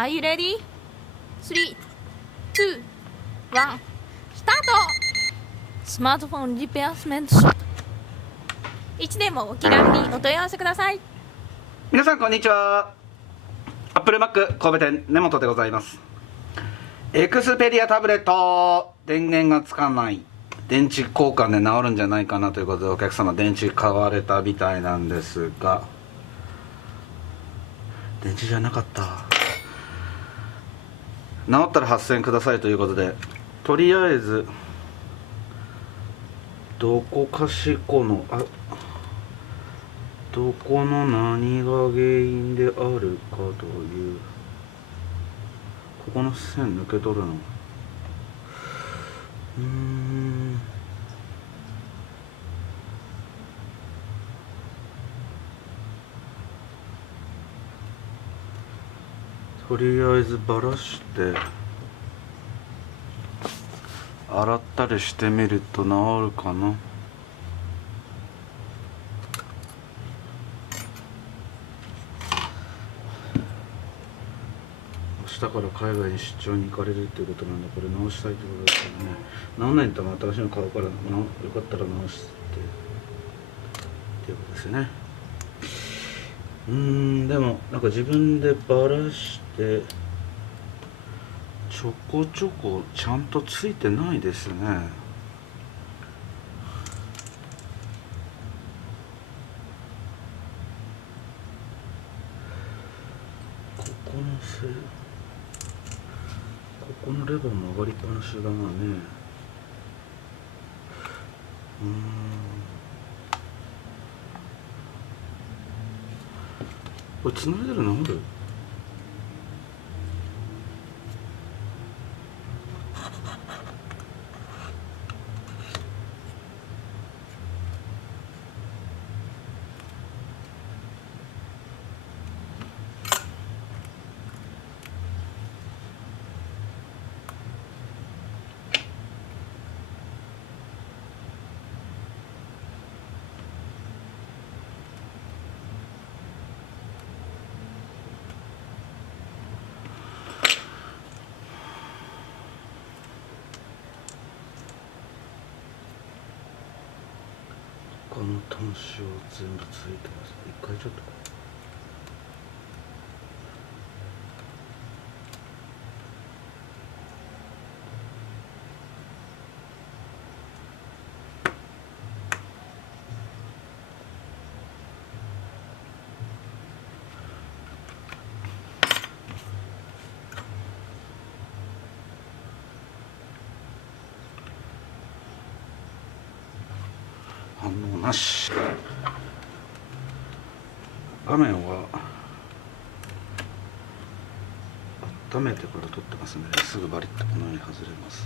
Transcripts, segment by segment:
Are you ready? 3、2、1、スタート。スマートフォンリペアスメントショップ。いつでもお気軽にお問い合わせください。皆さんこんにちは。アップルマック神戸店根本でございます。エクスペリアタブレット、電源がつかない、電池交換で治るんじゃないかなということでお客様電池買われたみたいなんですが、電池じゃなかった。治ったら8000円くださいということで、とりあえずどこかしこのどこの何が原因であるかという、ここの線抜け取るの、とりあえずばらして洗ったりしてみると治るかな。明日から海外に出張に行かれるっていうことなんで、これ直したいってことですよね。直んないんだったら新しいの買うから、よかったら直してっていうことですよね。でもなんか自分でばらしてちょこちょこちゃんとついてないですね。ここのレバーも上がりっぱなしだなね。これ繋いでるのある？この端子は全部ついてます。一回ちょっと反応なし。画面は温めてから撮ってますので、すぐバリッとこのように外れます。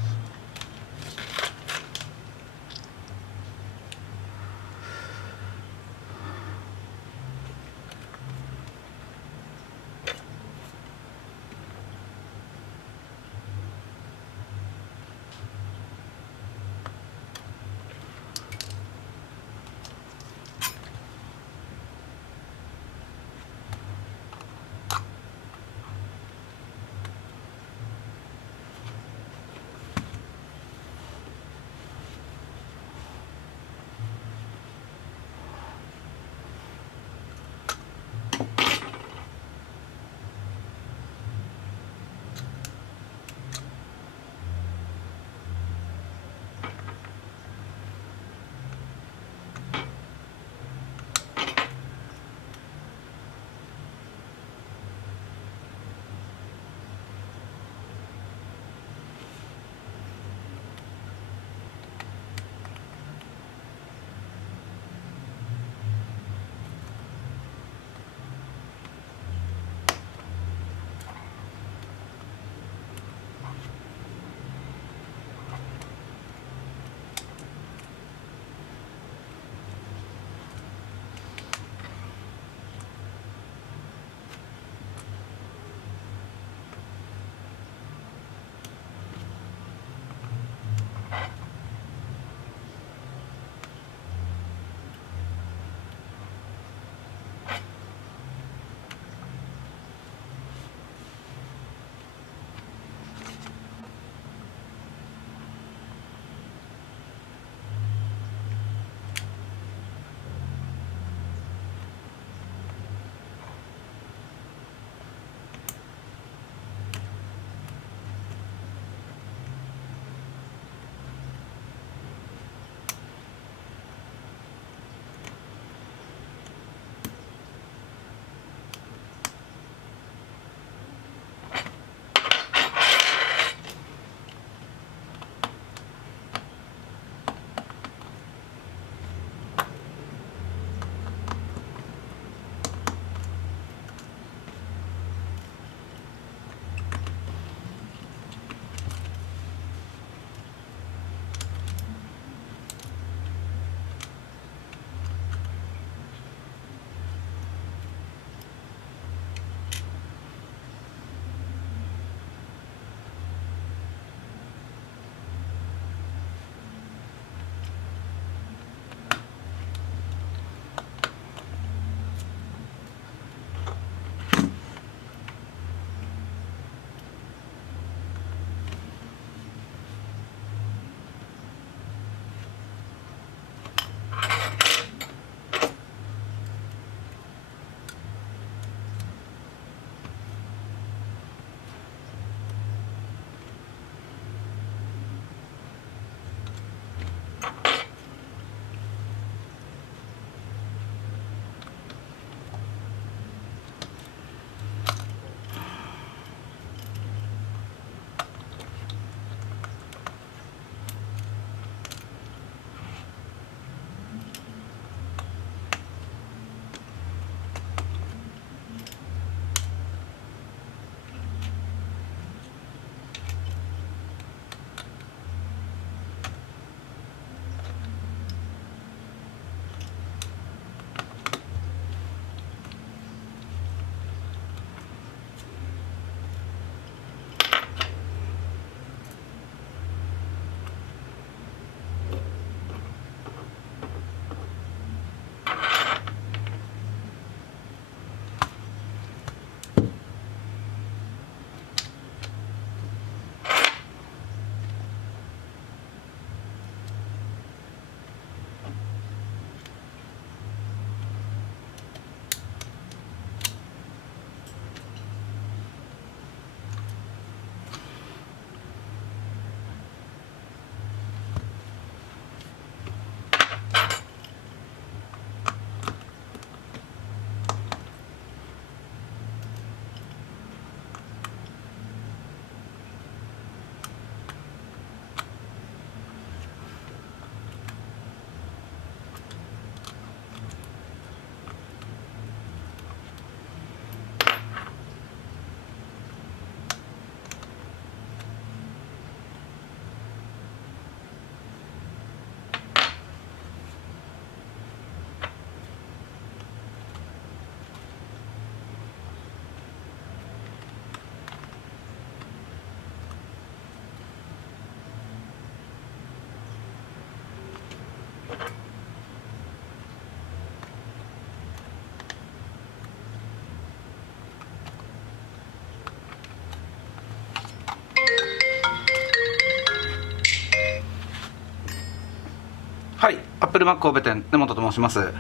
プルマック神戸店根本と申します。は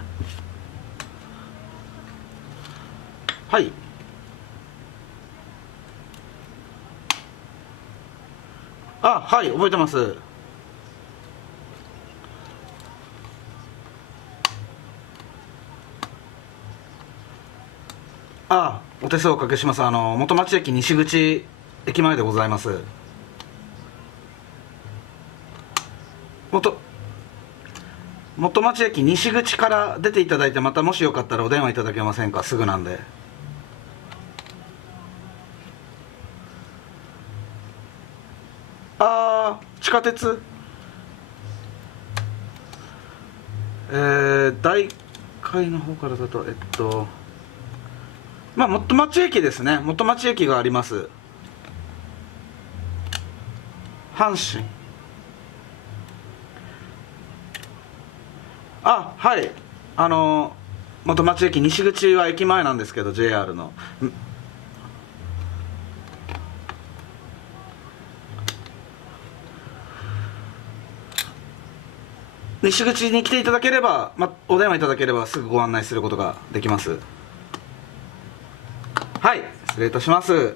い。あ、はい、覚えてます。あ、お手数おかけします。元町駅西口駅前でございます。元町駅西口から出ていただいて、またもしよかったらお電話いただけませんか。すぐなんで。地下鉄、大階の方からだとまあ元町駅ですね。元町駅があります。阪神、はい、元町駅西口は駅前なんですけど、 JR の西口に来ていただければ、お電話いただければすぐご案内することができます。はい、失礼いたします。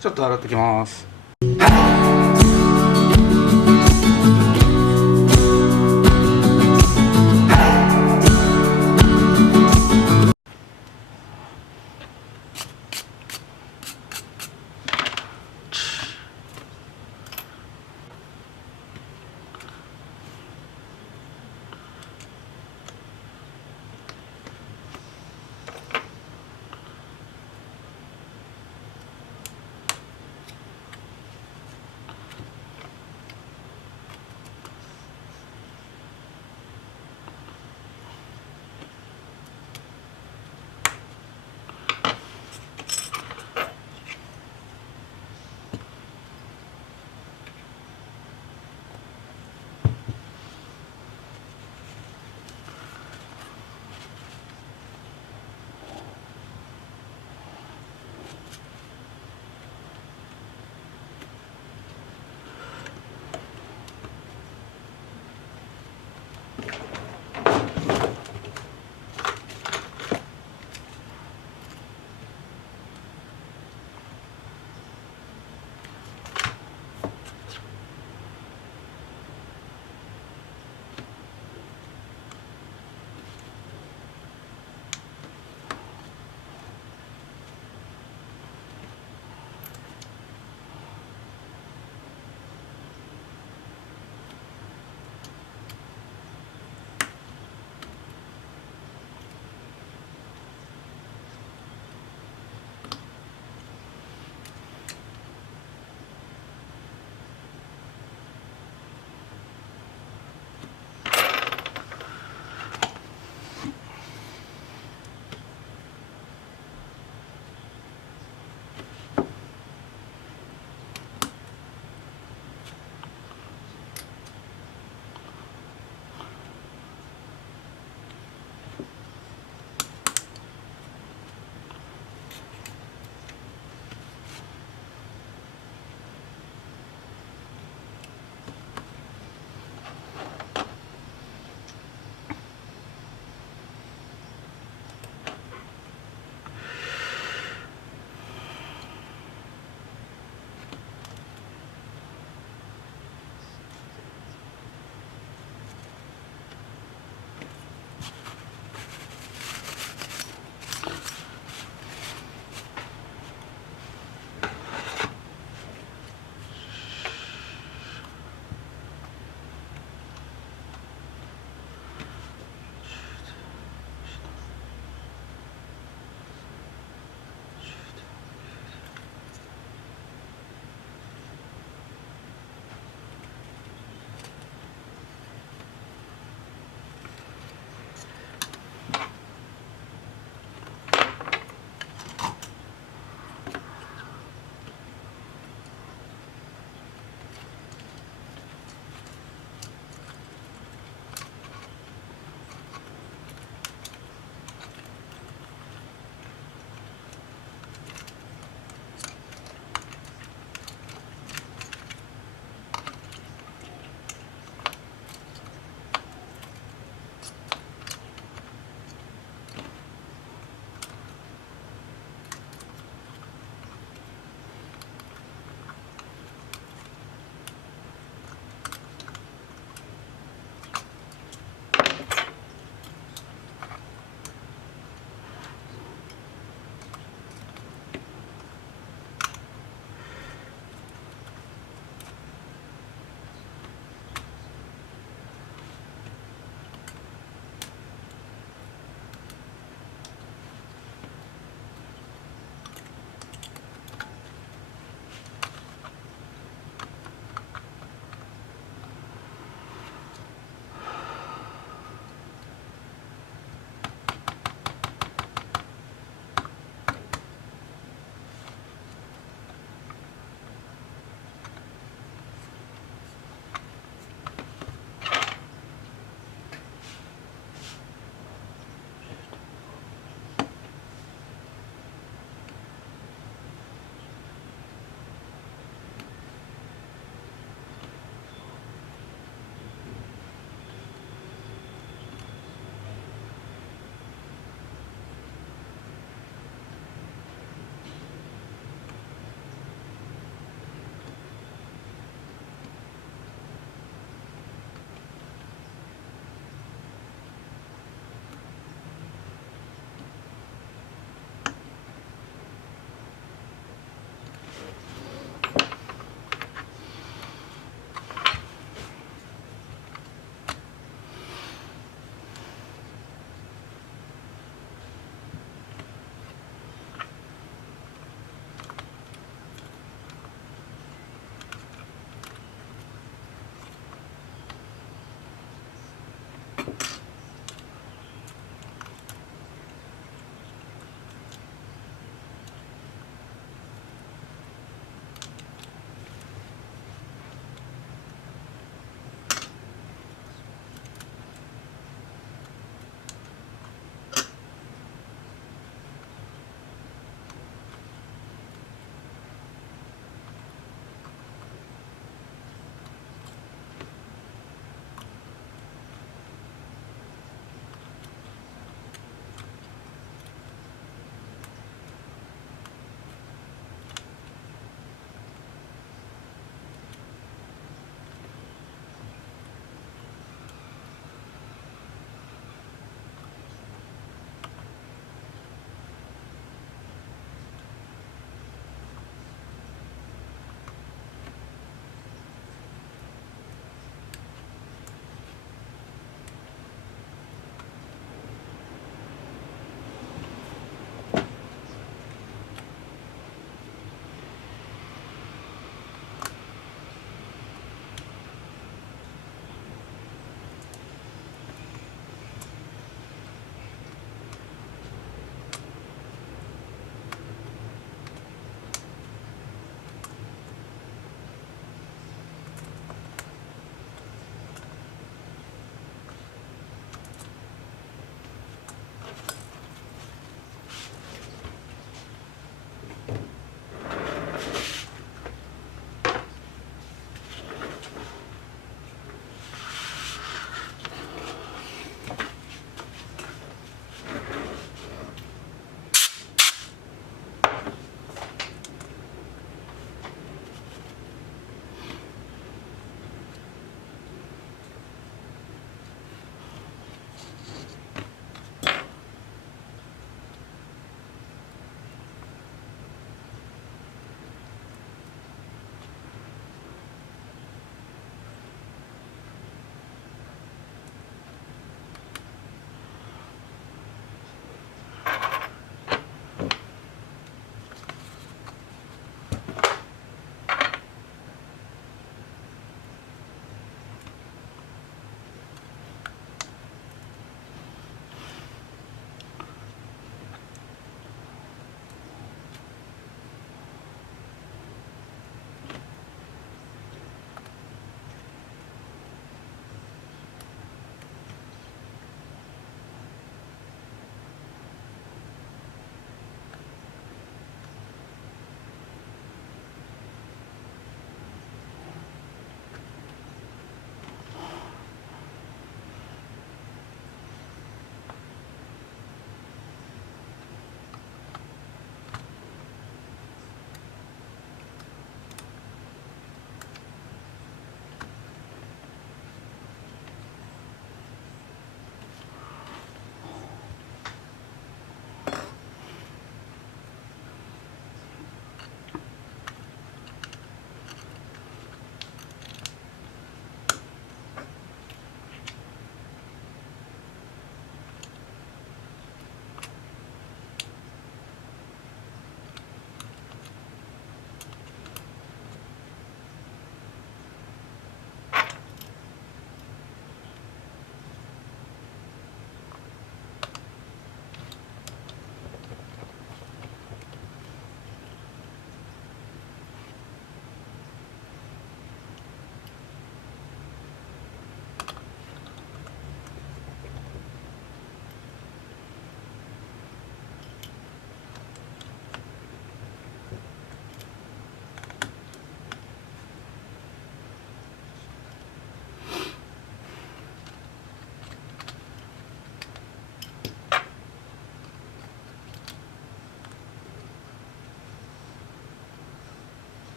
ちょっと洗ってきます。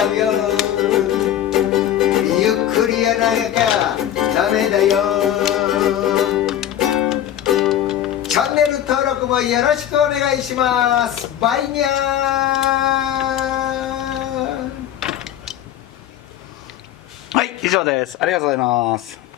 ゃうよ。ゆっくりやらなきゃダメだよ。チャンネル登録もよろしくお願いします。バイニャー。はい、以上です。ありがとうございます。